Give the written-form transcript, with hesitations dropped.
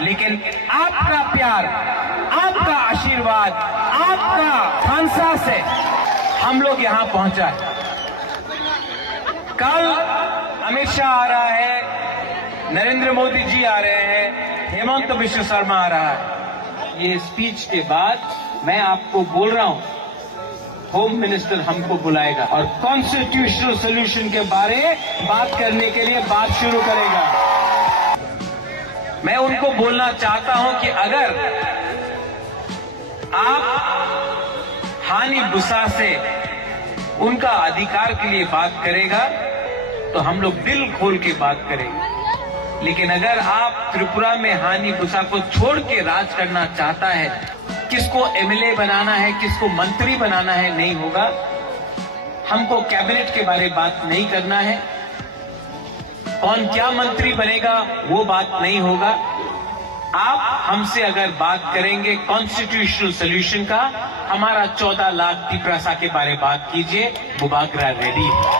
लेकिन आपका प्यार, आपका आशीर्वाद, आपका खानसा से हम लोग यहां पहुंचा है। कल अमित शाह आ रहा है, नरेंद्र मोदी जी आ रहे हैं, हेमंत बिश्व शर्मा आ रहा है। ये स्पीच के बाद मैं आपको बोल रहा हूं, होम मिनिस्टर हमको बुलाएगा और कॉन्स्टिट्यूशनल सोल्यूशन के बारे बात करने के लिए बात शुरू करेगा। मैं उनको बोलना चाहता हूं कि अगर आप हानि बुसा से उनका अधिकार के लिए बात करेगा तो हम लोग दिल खोल के बात करेंगे, लेकिन अगर आप त्रिपुरा में हानि बुसा को छोड़ के राज करना चाहता है, किसको एमएलए बनाना है, किसको मंत्री बनाना है, नहीं होगा। हमको कैबिनेट के बारे में बात नहीं करना है, कौन क्या मंत्री बनेगा वो बात नहीं होगा। आप हमसे अगर बात करेंगे कॉन्स्टिट्यूशनल सोल्यूशन का, हमारा 14 लाख त्रिपुरा के बारे में बात कीजिए, मुबाकरा रेडी है।